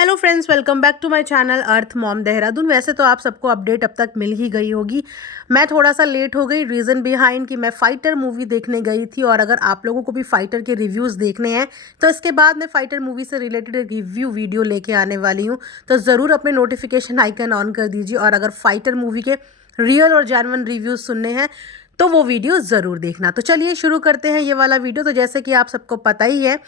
Hello friends, welcome back to my channel earth mom Dehradun. वैसे तो आप सबको अपडेट अब तक मिल ही गई होगी। मैं थोड़ा सा लेट हो गई। रीज़न बिहाइंड कि मैं फाइटर मूवी देखने गई थी, और अगर आप लोगों को भी फाइटर के रिव्यूज़ देखने हैं तो इसके बाद मैं फाइटर मूवी से रिलेटेड एक रिव्यू वीडियो लेके आने वाली हूँ। तो ज़रूर अपने नोटिफिकेशन आइकन ऑन कर दीजिए, और अगर फाइटर मूवी के रियल और जेन्युइन रिव्यूज़ सुनने हैं तो वो वीडियो ज़रूर देखना। तो चलिए शुरू करते हैं ये वाला वीडियो। तो जैसे कि आप सबको पता ही है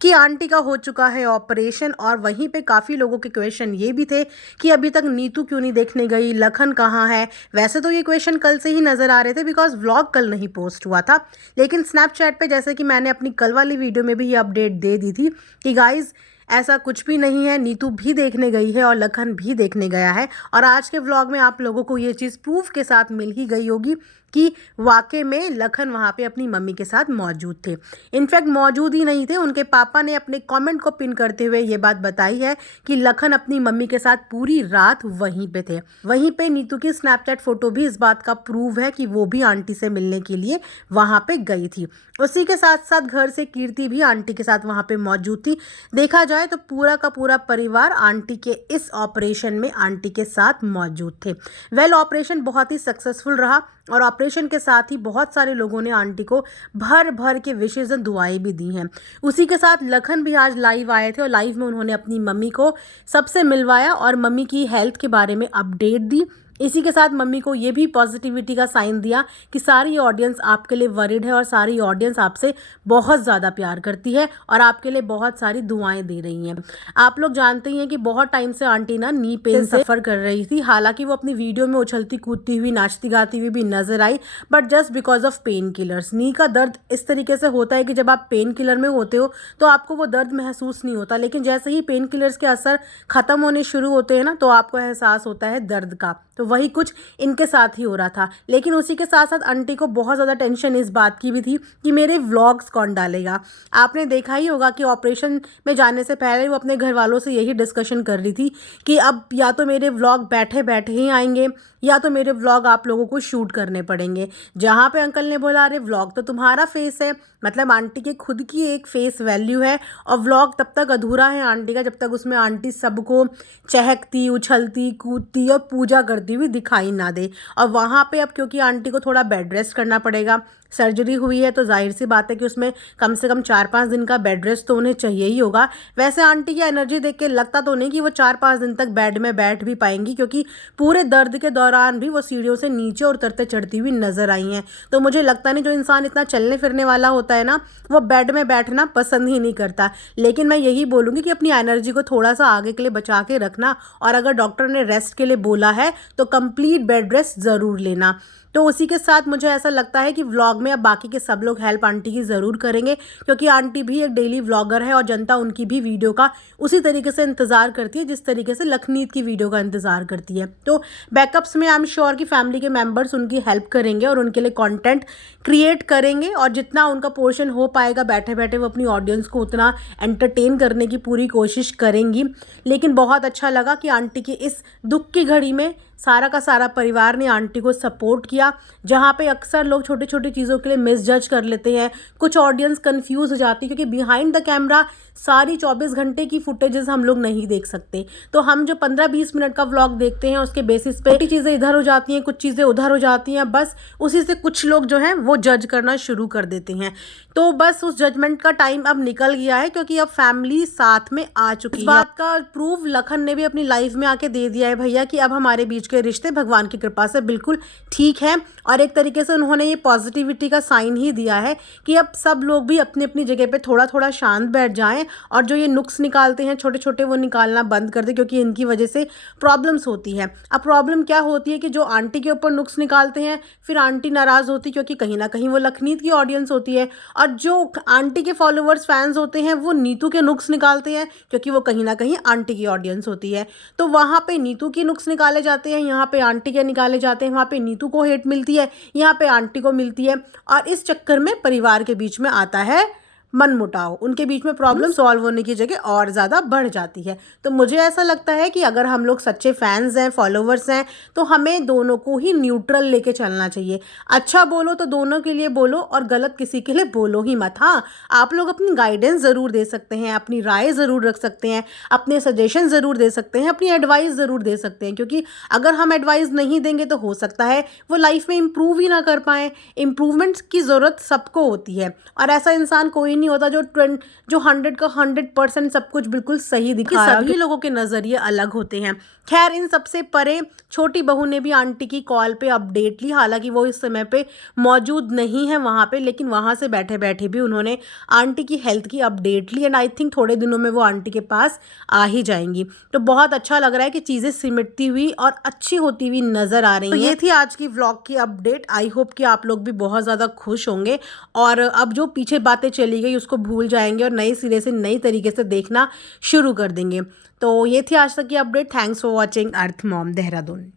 कि आंटी का हो चुका है ऑपरेशन, और वहीं पे काफ़ी लोगों के क्वेश्चन ये भी थे कि अभी तक नीतू क्यों नहीं देखने गई, लखन कहाँ है। वैसे तो ये क्वेश्चन कल से ही नज़र आ रहे थे, बिकॉज व्लॉग कल नहीं पोस्ट हुआ था, लेकिन स्नैपचैट पे जैसे कि मैंने अपनी कल वाली वीडियो में भी ये अपडेट दे दी थी कि गाइज़ ऐसा कुछ भी नहीं है, नीतू भी देखने गई है और लखन भी देखने गया है। और आज के व्लॉग में आप लोगों को ये चीज़ प्रूफ के साथ मिल ही गई होगी कि वाकई में लखन वहाँ पे अपनी मम्मी के साथ मौजूद थे। इनफैक्ट मौजूद ही नहीं थे, उनके पापा ने अपने कमेंट को पिन करते हुए ये बात बताई है कि लखन अपनी मम्मी के साथ पूरी रात वहीं पे थे। वहीं पे नीतू की स्नैपचैट फोटो भी इस बात का प्रूव है कि वो भी आंटी से मिलने के लिए वहाँ पे गई थी। उसी के साथ साथ घर से कीर्ति भी आंटी के साथ वहाँ पे मौजूद थी। देखा जाए तो पूरा का पूरा परिवार आंटी के इस ऑपरेशन में आंटी के साथ मौजूद थे। ऑपरेशन बहुत ही सक्सेसफुल रहा, और ऑपरेशन के साथ ही बहुत सारे लोगों ने आंटी को भर भर के विशेष एंड दुआएं भी दी हैं। उसी के साथ लखन भी आज लाइव आए थे, और लाइव में उन्होंने अपनी मम्मी को सबसे मिलवाया और मम्मी की हेल्थ के बारे में अपडेट दी। इसी के साथ मम्मी को ये भी पॉजिटिविटी का साइन दिया कि सारी ऑडियंस आपके लिए वरिड है, और सारी ऑडियंस आपसे बहुत ज़्यादा प्यार करती है और आपके लिए बहुत सारी दुआएं दे रही हैं। आप लोग जानते ही हैं कि बहुत टाइम से आंटी ना नी पेन से सफ़र कर रही थी। हालांकि वो अपनी वीडियो में उछलती कूदती हुई, नाचती गाती हुई भी नजर आई, but just because of pain killers. Knee का दर्द इस तरीके से होता है कि जब आप पेन किलर में होते हो तो आपको वो दर्द महसूस नहीं होता, लेकिन जैसे ही पेन किलर्स के असर खत्म होने शुरू होते हैं ना, तो आपको एहसास होता है दर्द का। तो वही कुछ इनके साथ ही हो रहा था। लेकिन उसी के साथ साथ आंटी को बहुत ज़्यादा टेंशन इस बात की भी थी कि मेरे व्लॉग्स कौन डालेगा। आपने देखा ही होगा कि ऑपरेशन में जाने से पहले वो अपने घर वालों से यही डिस्कशन कर रही थी कि अब या तो मेरे व्लॉग बैठे बैठे ही आएंगे, या तो मेरे व्लॉग आप लोगों को शूट करने पड़ेंगे। जहाँ पे अंकल ने बोला अरे व्लॉग तो तुम्हारा फेस है, मतलब आंटी के खुद की एक फेस वैल्यू है, और व्लॉग तब तक अधूरा है आंटी का जब तक उसमें आंटी सबको चहकती, उछलती, कूदती और पूजा करती हुई दिखाई ना दे। और वहाँ पे अब क्योंकि आंटी को थोड़ा बेड रेस्ट करना पड़ेगा, सर्जरी हुई है, तो जाहिर सी बात है कि उसमें कम से कम 4-5 दिन का बेड रेस्ट तो उन्हें चाहिए ही होगा। वैसे आंटी की एनर्जी देख के लगता तो नहीं कि वो 4-5 दिन तक बेड में बैठ भी पाएंगी, क्योंकि पूरे दर्द के दौरान भी वो सीढ़ियों से नीचे और उतरते चढ़ती हुई नजर आई हैं। तो मुझे लगता नहीं, जो इंसान इतना चलने फिरने वाला होता है ना, वो बेड में बैठना पसंद ही नहीं करता। लेकिन मैं यही बोलूँगी कि अपनी एनर्जी को थोड़ा सा आगे के लिए बचा के रखना, और अगर डॉक्टर ने रेस्ट के लिए बोला है तो कंप्लीट बेड रेस्ट ज़रूर लेना। तो उसी के साथ मुझे ऐसा लगता है कि व्लॉग में अब बाकी के सब लोग हेल्प आंटी की ज़रूर करेंगे, क्योंकि आंटी भी एक डेली व्लॉगर है और जनता उनकी भी वीडियो का उसी तरीके से इंतज़ार करती है जिस तरीके से लखनीत की वीडियो का इंतज़ार करती है। तो बैकअप्स में आई एम श्योर कि फैमिली के मेम्बर्स उनकी हेल्प करेंगे और उनके लिए कॉन्टेंट क्रिएट करेंगे, और जितना उनका पोर्शन हो पाएगा बैठे बैठे वो अपनी ऑडियंस को उतना एंटरटेन करने की पूरी कोशिश करेंगी। लेकिन बहुत अच्छा लगा कि आंटी की इस दुख की घड़ी में सारा का सारा परिवार ने आंटी को सपोर्ट किया। जहाँ पे अक्सर लोग छोटी छोटी चीज़ों के लिए मिसजज कर लेते हैं, कुछ ऑडियंस कंफ्यूज हो जाती है, क्योंकि बिहाइंड द कैमरा सारी 24 घंटे की फुटेजेस हम लोग नहीं देख सकते। तो हम जो 15-20 मिनट का व्लॉग देखते हैं उसके बेसिस पे कुछ चीज़ें इधर हो जाती हैं, कुछ चीज़ें उधर हो जाती हैं, बस उसी से कुछ लोग जो हैं वो जज करना शुरू कर देते हैं। तो बस उस जजमेंट का टाइम अब निकल गया है, क्योंकि अब फैमिली साथ में आ चुकी है। इस बात का प्रूफ लखन ने भी अपनी लाइफ में आके दे दिया है भैया, कि अब हमारे बीच के रिश्ते भगवान की कृपा से बिल्कुल ठीक है। और एक तरीके से उन्होंने ये पॉजिटिविटी का साइन ही दिया है कि अब सब लोग भी अपनी अपनी जगह पे थोड़ा थोड़ा शांत बैठ जाएं, और जो ये नुक्स निकालते हैं छोटे छोटे वो निकालना बंद कर दें, क्योंकि इनकी वजह से प्रॉब्लम्स होती है। अब प्रॉब्लम क्या होती है कि जो आंटी के ऊपर नुक्स निकालते हैं, फिर आंटी नाराज़ होती है, क्योंकि कहीं ना कहीं वो लखनीत की ऑडियंस होती है, और जो आंटी के फॉलोअर्स फैंस होते हैं वो नीतू के नुक्स निकालते हैं, क्योंकि वो कहीं ना कहीं आंटी की ऑडियंस होती है। तो वहाँ पे नीतू की नुक्स निकाले जाते हैं, यहाँ पे आंटी के निकाले जाते हैं, वहाँ पे नीतू को हेट मिलती है, यहाँ पे आंटी को मिलती है, और इस चक्कर में परिवार के बीच में आता है मनमुटाव, उनके बीच में प्रॉब्लम सॉल्व होने की जगह और ज़्यादा बढ़ जाती है। तो मुझे ऐसा लगता है कि अगर हम लोग सच्चे फैंस हैं, फॉलोवर्स हैं, तो हमें दोनों को ही न्यूट्रल लेके चलना चाहिए। अच्छा बोलो तो दोनों के लिए बोलो और गलत किसी के लिए बोलो ही मत। हाँ, आप लोग अपनी गाइडेंस ज़रूर दे सकते हैं, अपनी राय ज़रूर रख सकते हैं, अपने सजेशन ज़रूर दे सकते हैं, अपनी एडवाइस ज़रूर दे सकते हैं, क्योंकि अगर हम एडवाइस नहीं देंगे तो हो सकता है वो लाइफ में इम्प्रूव ही ना कर पाएँ। इम्प्रूवमेंट्स की ज़रूरत सबको होती है और ऐसा इंसान कोई नहीं होता जो 100 का 100% सब कुछ बिल्कुल सही दिखा रहा है। सभी लोगों के नज़रिए अलग होते हैं। खैर, इन सबसे परे छोटी बहू ने भी आंटी की कॉल पे अपडेट ली। हालांकि वो इस समय पे मौजूद नहीं है वहाँ पे, लेकिन वहाँ से बैठे बैठे भी उन्होंने आंटी की हेल्थ की अपडेट ली एंड आई थिंक थोड़े दिनों में वो आंटी के पास आ ही जाएंगी। तो बहुत अच्छा लग रहा है कि चीज़ें सिमटती हुई और अच्छी होती हुई नज़र आ रही हैं। तो ये थी आज की व्लॉग की अपडेट। आई होप कि आप लोग भी बहुत ज़्यादा खुश होंगे और अब जो पीछे बातें चली गई उसको भूल जाएंगे और नए सिरे से नई तरीके से देखना शुरू कर देंगे। तो ये थी आज तक की update. Thanks for watching earth mom Dehradun.